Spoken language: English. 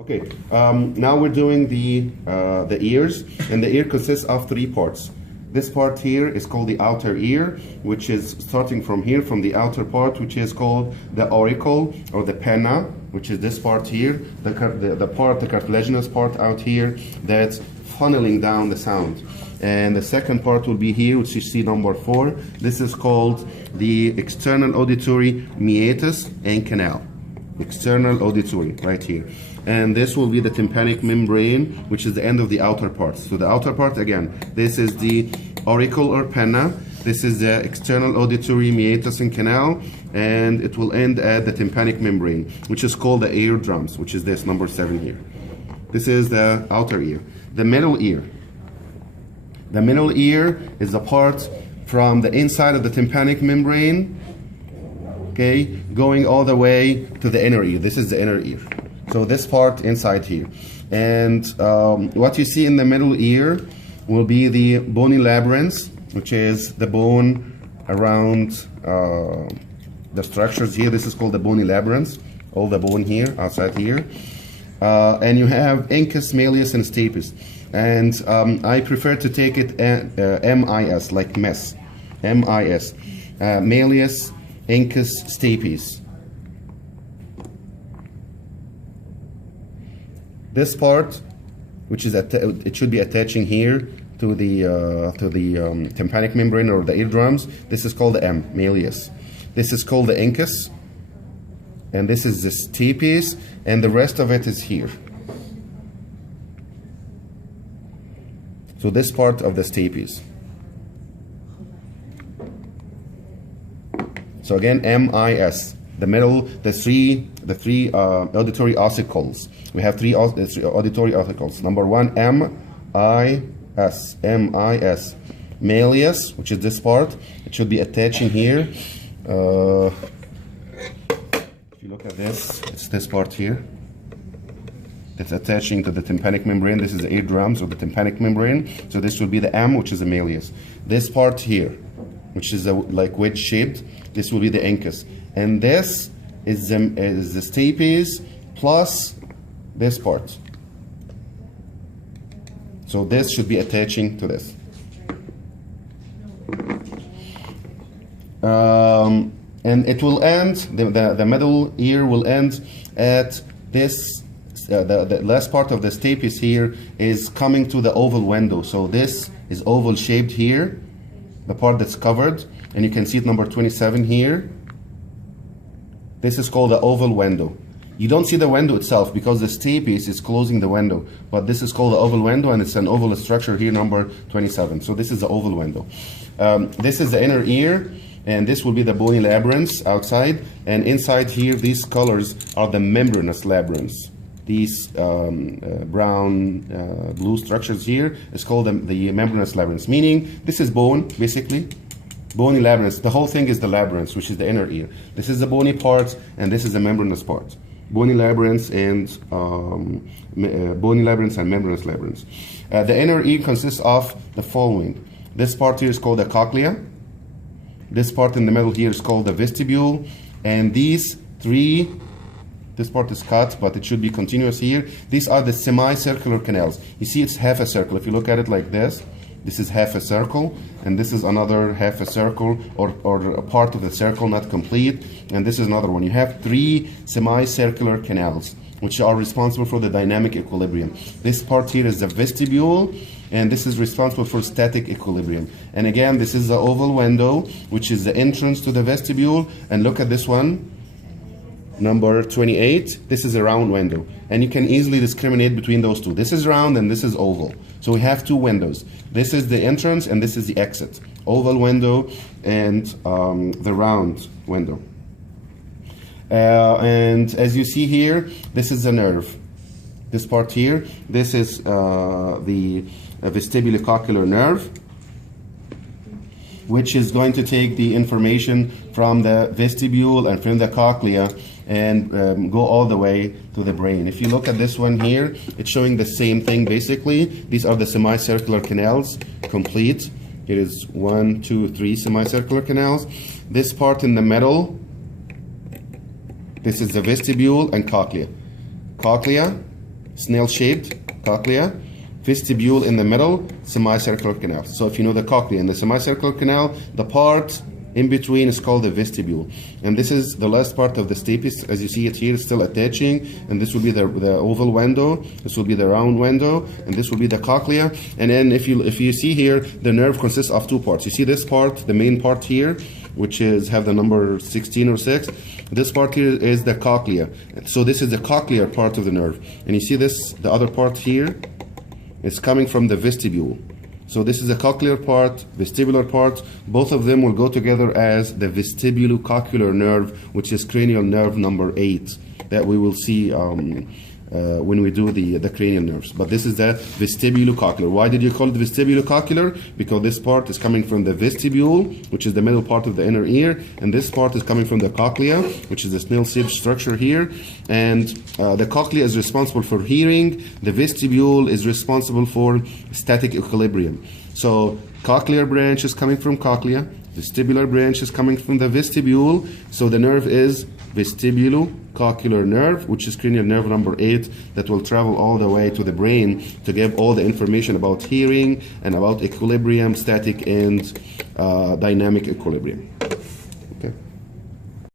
Okay, now we're doing the ears, and the ear consists of three parts. This part here is called the outer ear, which is starting from here, from the outer part, which is called the auricle or the penna, which is this part here, the cartilaginous part out here that's funneling down the sound. And the second part will be here, which you see number 4. This is called the external auditory meatus and canal. External auditory, right here. And this will be the tympanic membrane, which is the end of the outer part. So the outer part, again, this is the auricle or penna. This is the external auditory meatus and canal, and it will end at the tympanic membrane, which is called the eardrums, which is this number 7 here. This is the outer ear. The middle ear. The middle ear is the part from the inside of the tympanic membrane, okay, going all the way to the inner ear. This is the inner ear. So this part inside here. And what you see in the middle ear will be the bony labyrinth, which is the bone around the structures here. This is called the bony labyrinth, all the bone here, outside here. And you have incus, malleus, and stapes. And I prefer to take it MIS, like mess. MIS. Malleus, incus, stapes. This part, which is it should be attaching here to the tympanic membrane or the eardrums. This is called the M, malleus. This is called the incus, and this is the stapes, and the rest of it is here. So this part of the stapes. So again, MIS. The middle, the three auditory ossicles. We have three auditory ossicles. Number 1, M-I-S, M-I-S. Malleus, which is this part. It should be attaching here. If you look at this, it's this part here. It's attaching to the tympanic membrane. This is the eardrums or the tympanic membrane. So this will be the M, which is the malleus. This part here, which is like wedge shaped, this will be the incus. And this is the stapes plus this part. So this should be attaching to this. And it will end, the middle ear will end at this, the last part of the stapes here is coming to the oval window. So this is oval shaped here, the part that's covered, and you can see it number 27 here. This is called the oval window. You don't see the window itself because the stapes is closing the window, but this is called the oval window, and it's an oval structure here, number 27. So this is the oval window. This is the inner ear, and this will be the bony labyrinth outside, and inside here, these colors are the membranous labyrinths. These brown, blue structures here is called the membranous labyrinth, meaning this is bone, basically. Bony labyrinth. The whole thing is the labyrinth, which is the inner ear. This is the bony part, and this is the membranous part. Bony labyrinth and membranous labyrinth. The inner ear consists of the following. This part here is called the cochlea. This part in the middle here is called the vestibule, and these three. This part is cut, but it should be continuous here. These are the semicircular canals. You see, it's half a circle. If you look at it like this. This is half a circle, and this is another half a circle, or a part of the circle not complete, and this is another one. You have 3 semicircular canals, which are responsible for the dynamic equilibrium. This part here is the vestibule, and this is responsible for static equilibrium. And again, this is the oval window, which is the entrance to the vestibule, and look at this one. Number 28, this is a round window, and you can easily discriminate between those two. This is round and this is oval. So we have 2 windows. This is the entrance and this is the exit. Oval window and the round window. And as you see here, this is the nerve. This part here, this is the Vestibulocochlear Nerve, which is going to take the information from the vestibule and from the cochlea and go all the way to the brain. If you look at this one here, it's showing the same thing basically. These are the semicircular canals, complete. It is 1, 2, 3 semicircular canals. This part in the middle, this is the vestibule and cochlea. Cochlea, snail-shaped cochlea, vestibule in the middle, semicircular canal. So if you know the cochlea and the semicircular canal, the part in between is called the vestibule. And this is the last part of the stapes. As you see it here, it's still attaching, and this will be the oval window, this will be the round window, and this will be the cochlea. And then if you see here, the nerve consists of two parts. You see this part, the main part here, which is have the number 16 or 6. This part here is the cochlea. So this is the cochlear part of the nerve. And you see this, the other part here, it's coming from the vestibule. So this is the cochlear part, vestibular part. Both of them will go together as the vestibulocochlear nerve, which is cranial nerve number 8 that we will see when we do the cranial nerves. But this is the vestibulocochlear. Why did you call it vestibulocochlear? Because this part is coming from the vestibule, which is the middle part of the inner ear, and this part is coming from the cochlea, which is the snail-shaped structure here. And the cochlea is responsible for hearing. The vestibule is responsible for static equilibrium. So cochlear branch is coming from cochlea, vestibular branch is coming from the vestibule. So the nerve is vestibulocochlear nerve, which is cranial nerve number 8, that will travel all the way to the brain to give all the information about hearing and about equilibrium, static and dynamic equilibrium.